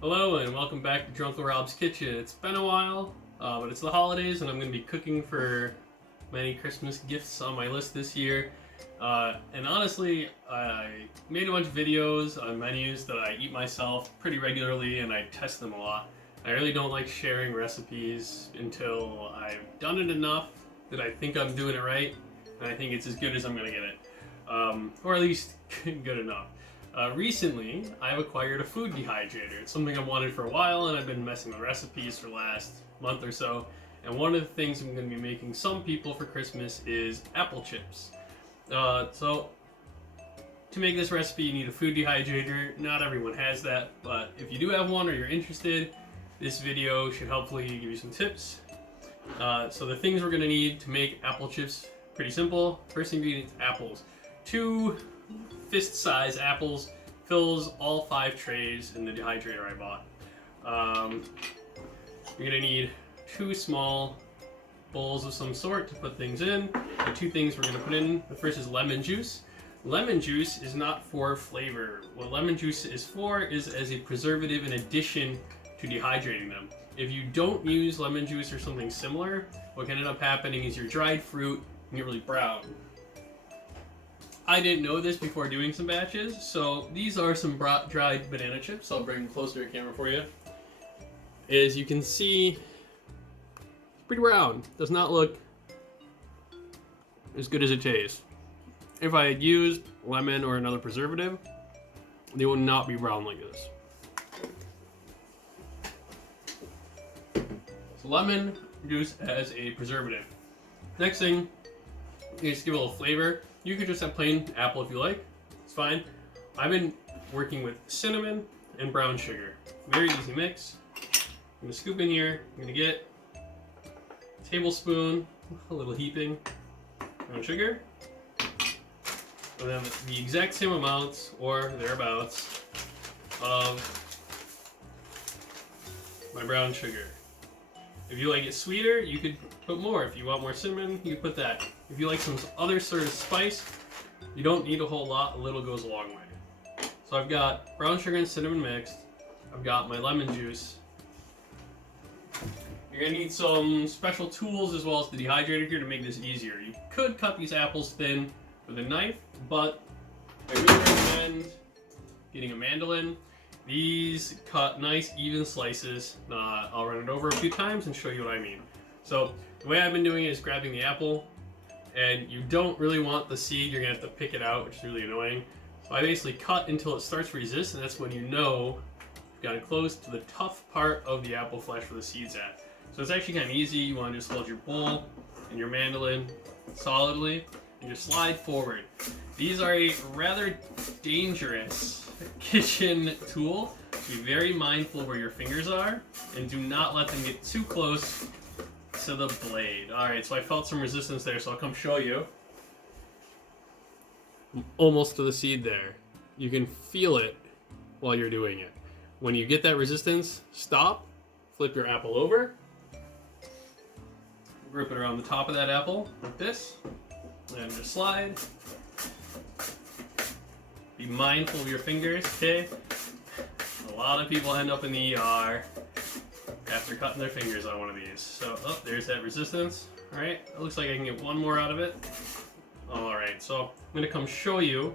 Hello and welcome back to Drunken Rob's Kitchen. It's been a while, but it's the holidays and I'm going to be cooking for many Christmas gifts on my list this year. And honestly, I made a bunch of videos on menus that I eat myself pretty regularly and I test them a lot. I really don't like sharing recipes until I've done it enough that I think I'm doing it right and I think it's as good as I'm going to get it. Or at least good enough. Recently, I've acquired a food dehydrator. It's something I've wanted for a while, and I've been messing with recipes for the last month or so. And one of the things I'm going to be making some people for Christmas is apple chips. So, to make this recipe, you need a food dehydrator. Not everyone has that, but if you do have one or you're interested, this video should hopefully give you some tips. So the things we're going to need to make apple chips, pretty simple. First ingredient, apples. 2 fist-size apples fills all 5 trays in the dehydrator I bought. You're gonna need 2 small bowls of some sort to put things in. The 2 things we're gonna put in, the first is lemon juice. Lemon juice is not for flavor. What lemon juice is for is as a preservative in addition to dehydrating them. If you don't use lemon juice or something similar, what can end up happening is your dried fruit can get really brown. I didn't know this before doing some batches, so these are some dried banana chips. I'll bring them closer to camera for you. As you can see, it's pretty brown. Does not look as good as it tastes. If I had used lemon or another preservative, they would not be brown like this. So lemon juice as a preservative. Next thing, you just give it a little flavor. You could just have plain apple if you like. It's fine. I've been working with cinnamon and brown sugar. Very easy mix. I'm going to scoop in here. I'm going to get a tablespoon, a little heaping, brown sugar. And then the exact same amounts, or thereabouts, of my brown sugar. If you like it sweeter, you could put more. If you want more cinnamon, you could put that. If you like some other sort of spice, you don't need a whole lot. A little goes a long way. So I've got brown sugar and cinnamon mixed. I've got my lemon juice. You're going to need some special tools as well as the dehydrator here to make this easier. You could cut these apples thin with a knife, but I really recommend getting a mandolin. These cut nice even slices. I'll run it over a few times and show you what I mean. So the way I've been doing it is grabbing the apple, and you don't really want the seed. You're gonna have to pick it out, which is really annoying. So I basically cut until it starts to resist, and that's when you know you've gotten close to the tough part of the apple flesh where the seed's at. So it's actually kind of easy. You want to just hold your bowl and your mandolin solidly and just slide forward. These are a rather dangerous kitchen tool. Be very mindful where your fingers are and do not let them get too close to the blade. Alright, so I felt some resistance there, so I'll come show you. I'm almost to the seed there. You can feel it while you're doing it. When you get that resistance, stop, flip your apple over, grip it around the top of that apple like this, and just slide. Be mindful of your fingers, okay? A lot of people end up in the ER after cutting their fingers on one of these. So, oh, there's that resistance. Alright, it looks like I can get one more out of it. Alright, so I'm going to come show you.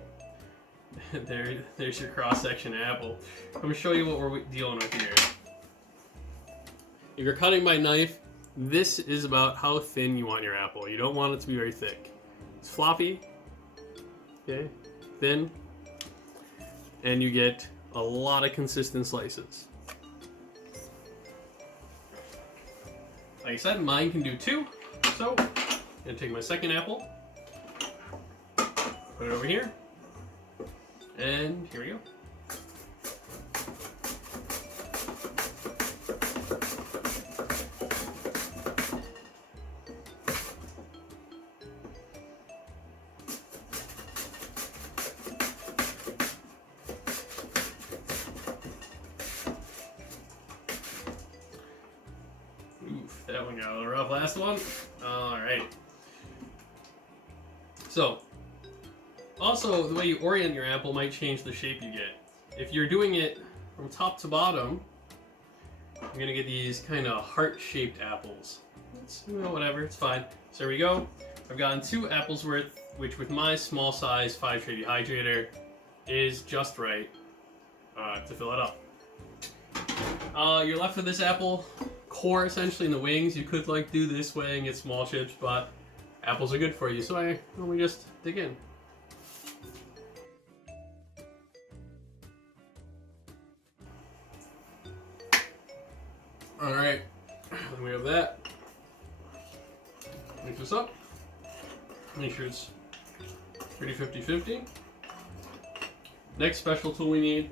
There's your cross-section apple. I'm going to show you what we're dealing with here. If you're cutting by knife, this is about how thin you want your apple. You don't want it to be very thick. It's floppy, okay, thin, and you get a lot of consistent slices. Like I said, mine can do 2, so I'm gonna take my second apple, put it over here, and here we go. Oof, that one got a little rough, last one. Alright. So, Also, the way you orient your apple might change the shape you get. If you're doing it from top to bottom, I'm gonna get these kind of heart-shaped apples. It's, you know, whatever, it's fine. So there we go. I've gotten 2 apples worth, which with my small size 5-tray dehydrator is just right to fill it up. You're left with this apple core essentially in the wings. You could like do this way and get small chips, but apples are good for you, so let me just dig in. Alright, then we have that. Mix this up. Make sure it's pretty 50-50. Next special tool we need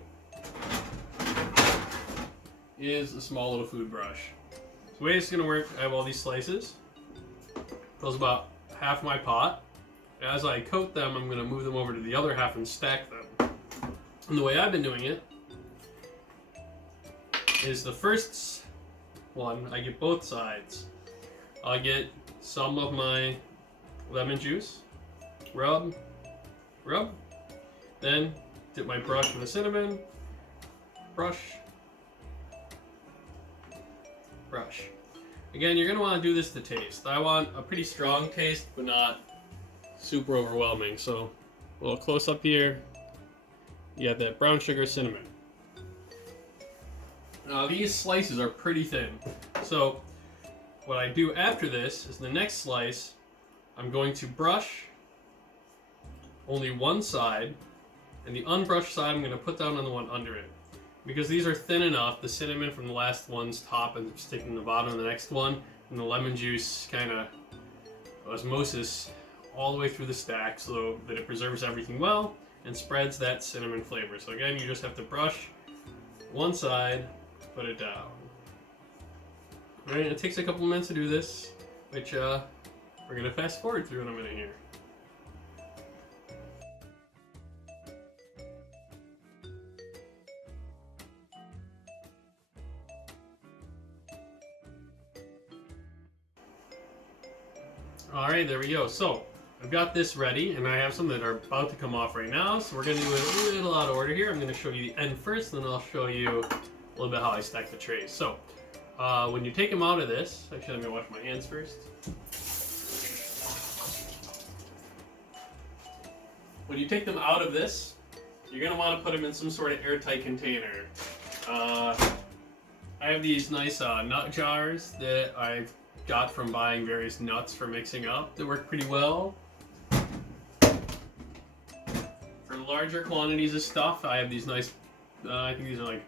is a small little food brush. So the way it's going to work, I have all these slices. Fills about half my pot. As I coat them, I'm going to move them over to the other half and stack them. And the way I've been doing it is the first one, I get both sides. I get some of my lemon juice, rub, then dip my brush in the cinnamon, brush. Again, you're going to want to do this to taste. I want a pretty strong taste, but not super overwhelming. So a little close up here, you have that brown sugar cinnamon. Now these slices are pretty thin. So what I do after this is the next slice, I'm going to brush only one side, and the unbrushed side I'm going to put down on the one under it. Because these are thin enough, the cinnamon from the last one's top and sticking to the bottom of the next one, and the lemon juice kind of osmosis all the way through the stack so that it preserves everything well and spreads that cinnamon flavor. So again, you just have to brush one side, put it down. Alright, it takes a couple minutes to do this, which we're going to fast forward through in a minute here. Alright, there we go. So, I've got this ready, and I have some that are about to come off right now, so we're going to do it a little out of order here. I'm going to show you the end first, and then I'll show you a little bit how I stack the trays. So, when you take them out of this, actually I'm going to wash my hands first. When you take them out of this, you're going to want to put them in some sort of airtight container. I have these nice nut jars that I've got from buying various nuts for mixing up that work pretty well. For larger quantities of stuff, I have these nice, I think these are like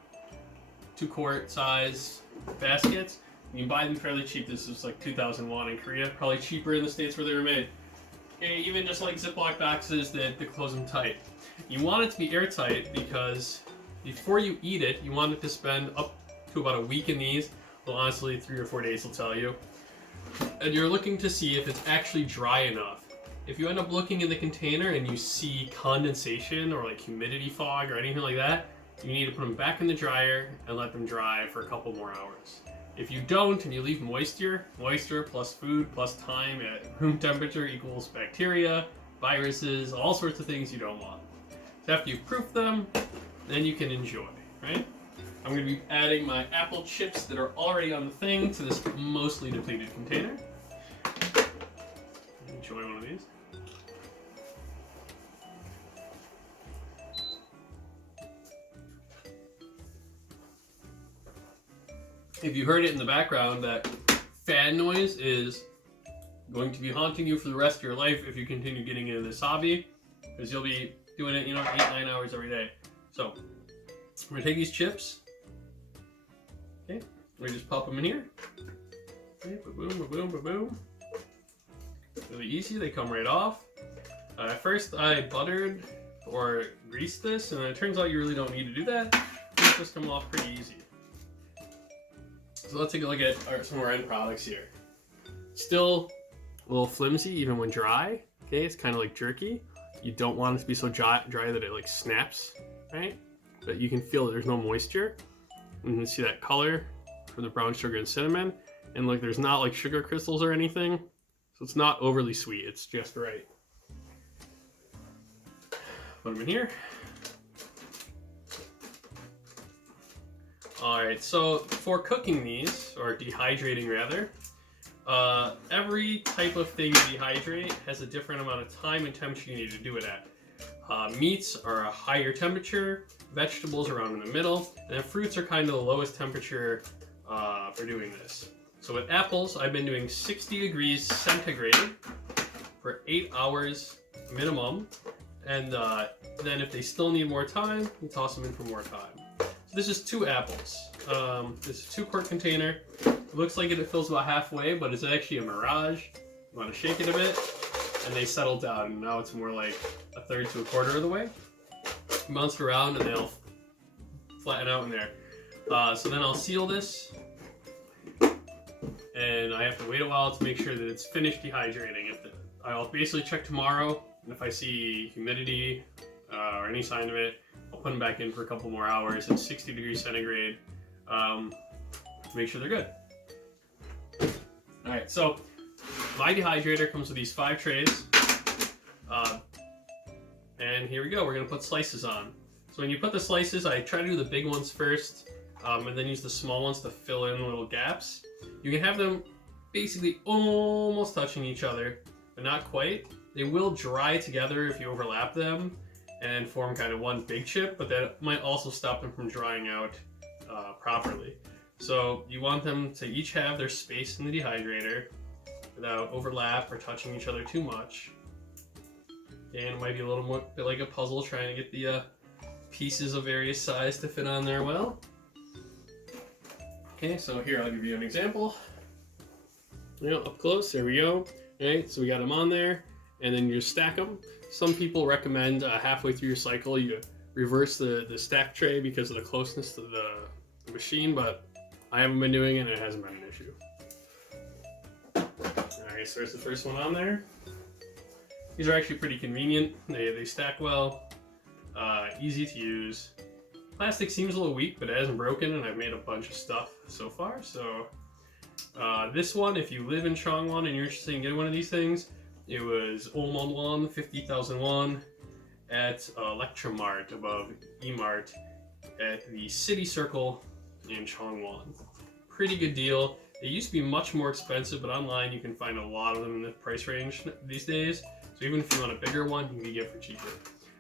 2-quart size baskets. You can buy them fairly cheap. This is like 2,000 won in Korea, probably cheaper in the States where they were made. Okay, even just like Ziploc boxes that close them tight. You want it to be airtight because before you eat it, you want it to spend up to about a week in these. Well, honestly, 3 or 4 days will tell you. And you're looking to see if it's actually dry enough. If you end up looking in the container and you see condensation or like humidity fog or anything like that, you need to put them back in the dryer and let them dry for a couple more hours. If you don't and you leave moisture plus food plus time at room temperature equals bacteria, viruses, all sorts of things you don't want. So after you've proofed them, then you can enjoy, right? I'm going to be adding my apple chips that are already on the thing to this mostly depleted container. Enjoy one of these. If you heard it in the background, that fan noise is going to be haunting you for the rest of your life if you continue getting into this hobby, because you'll be doing it, 8-9 hours every day. So, we're going to take these chips. Okay, we just pop them in here. Okay, boom, boom, boom, boom. Really easy, they come right off. First I buttered or greased this, and it turns out you really don't need to do that. These just come off pretty easy. So let's take a look at some of our end products here. Still a little flimsy even when dry. Okay, it's kind of like jerky. You don't want it to be so dry that it like snaps, right? But you can feel that there's no moisture. You can see that color for the brown sugar and cinnamon. And like there's not like sugar crystals or anything. So it's not overly sweet, it's just right. Put them in here. Alright, so for cooking these, or dehydrating rather, every type of thing you dehydrate has a different amount of time and temperature you need to do it at. Meats are a higher temperature, vegetables are around in the middle, and then fruits are kind of the lowest temperature for doing this. So with apples, I've been doing 60 degrees centigrade for 8 hours minimum, and then if they still need more time, you toss them in for more time. So this is 2 apples. This is a 2-quart container. It looks like it fills about halfway, but it's actually a mirage. You want to shake it a bit, and they settle down. And now it's more like a third to a quarter of the way. Bounce around, and they'll flatten out in there. So then I'll seal this, and I have to wait a while to make sure that it's finished dehydrating. I'll basically check tomorrow, and if I see humidity or any sign of it, I'll put them back in for a couple more hours at 60 degrees centigrade to make sure they're good. Alright, so my dehydrator comes with these 5 trays, and here we go. We're going to put slices on. So when you put the slices, I try to do the big ones first, and then use the small ones to fill in little gaps. You can have them basically almost touching each other, but not quite. They will dry together if you overlap them and form kind of one big chip, but that might also stop them from drying out properly. So you want them to each have their space in the dehydrator without overlap or touching each other too much. And it might be a little more bit like a puzzle trying to get the pieces of various size to fit on there well. Okay, so here I'll give you an example. Up close, there we go. Okay, so we got them on there, and then you just stack them. Some people recommend halfway through your cycle you reverse the stack tray because of the closeness to the machine, but I haven't been doing it and it hasn't been an issue. Alright, so there's the first one on there. These are actually pretty convenient. They stack well, easy to use. Plastic seems a little weak, but it hasn't broken, and I've made a bunch of stuff so far. So this one, if you live in Chongwon and you're interested in getting one of these things, it was 50000 won, 50,000 won at Electromart above E-Mart at the City Circle in Chongwon. Pretty good deal. They used to be much more expensive, but online you can find a lot of them in the price range these days. So even if you want a bigger one, you can get for cheaper.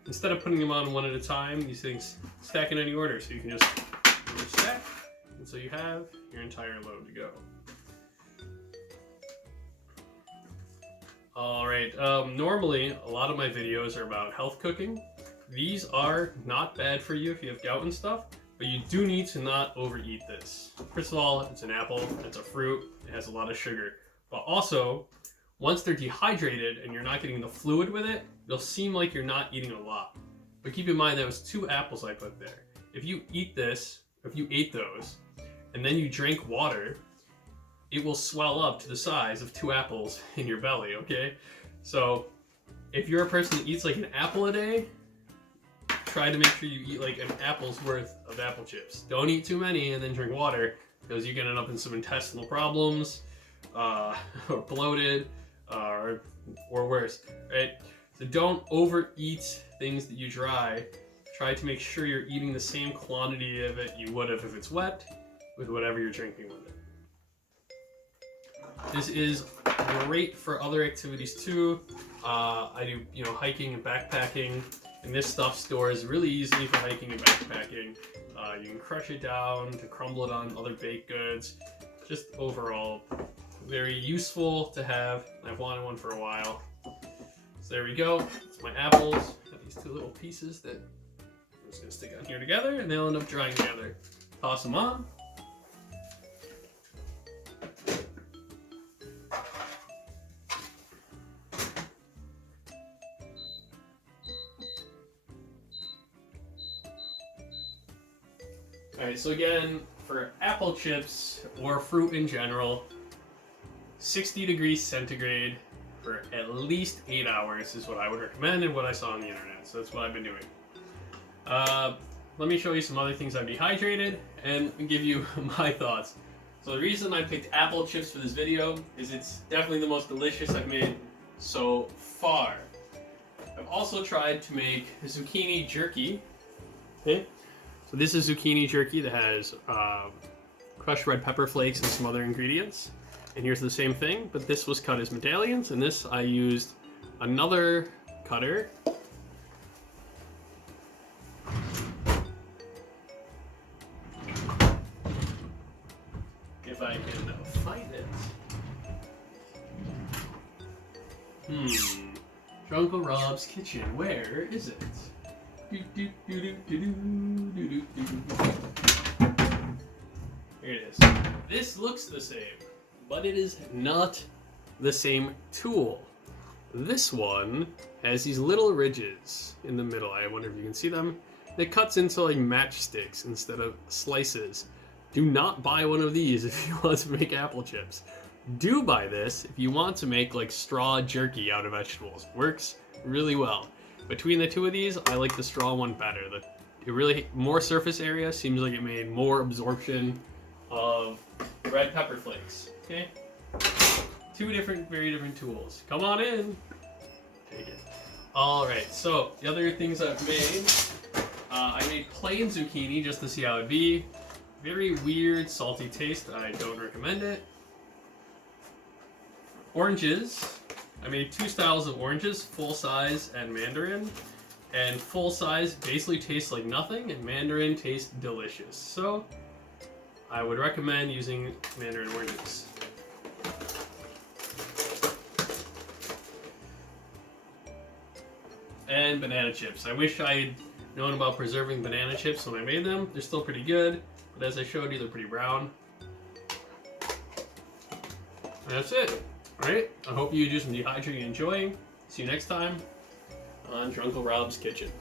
Instead of putting them on one at a time, these things stack in any order, so you can just stack, and so you have your entire load to go. Alright, normally a lot of my videos are about health cooking. These are not bad for you if you have gout and stuff, but you do need to not overeat this. First of all, it's an apple, it's a fruit, it has a lot of sugar. But also, once they're dehydrated and you're not getting the fluid with it, it'll seem like you're not eating a lot. But keep in mind that was 2 apples I put there. If you eat this, if you ate those, and then you drink water, it will swell up to the size of 2 apples in your belly, okay? So if you're a person that eats like an apple a day, try to make sure you eat like an apple's worth of apple chips. Don't eat too many and then drink water, because you can end up in some intestinal problems, or bloated, or worse, right? So don't overeat things that you dry. Try to make sure you're eating the same quantity of it you would have if it's wet, with whatever you're drinking with it. This is great for other activities too. I do, hiking and backpacking, and this stuff stores really easily for hiking and backpacking. You can crush it down to crumble it on other baked goods. Just overall, very useful to have. I've wanted one for a while. So there we go. It's my apples. Got these 2 little pieces that I'm just gonna stick on here together, and they'll end up drying together. Toss them on. Alright, so again, for apple chips or fruit in general, 60 degrees centigrade for at least 8 hours is what I would recommend and what I saw on the internet. So that's what I've been doing. Let me show you some other things I've dehydrated and give you my thoughts. So the reason I picked apple chips for this video is it's definitely the most delicious I've made so far. I've also tried to make zucchini jerky. Okay? So this is zucchini jerky that has crushed red pepper flakes and some other ingredients. And here's the same thing, but this was cut as medallions, and this I used another cutter. If I can find it. Drunko Rob's kitchen. Where is it? Here it is. This looks the same, but it is not the same tool. This one has these little ridges in the middle. I wonder if you can see them. It cuts into like matchsticks instead of slices. Do not buy one of these if you want to make apple chips. Do buy this if you want to make like straw jerky out of vegetables. Works really well. Between the two of these, I like the straw one better. It really, more surface area, seems like it made more absorption of red pepper flakes. Okay? Two very different tools. Come on in. Take it. Alright, so the other things I've made, I made plain zucchini just to see how it'd be. Very weird, salty taste. I don't recommend it. Oranges. I made two styles of oranges, full size and mandarin. And full size basically tastes like nothing, and mandarin tastes delicious. So I would recommend using mandarin oranges. And banana chips. I wish I had known about preserving banana chips when I made them. They're still pretty good, but as I showed you, they're pretty brown. And that's it. Alright, I hope you do some dehydrating and enjoying. See you next time on Drunko Rob's Kitchen.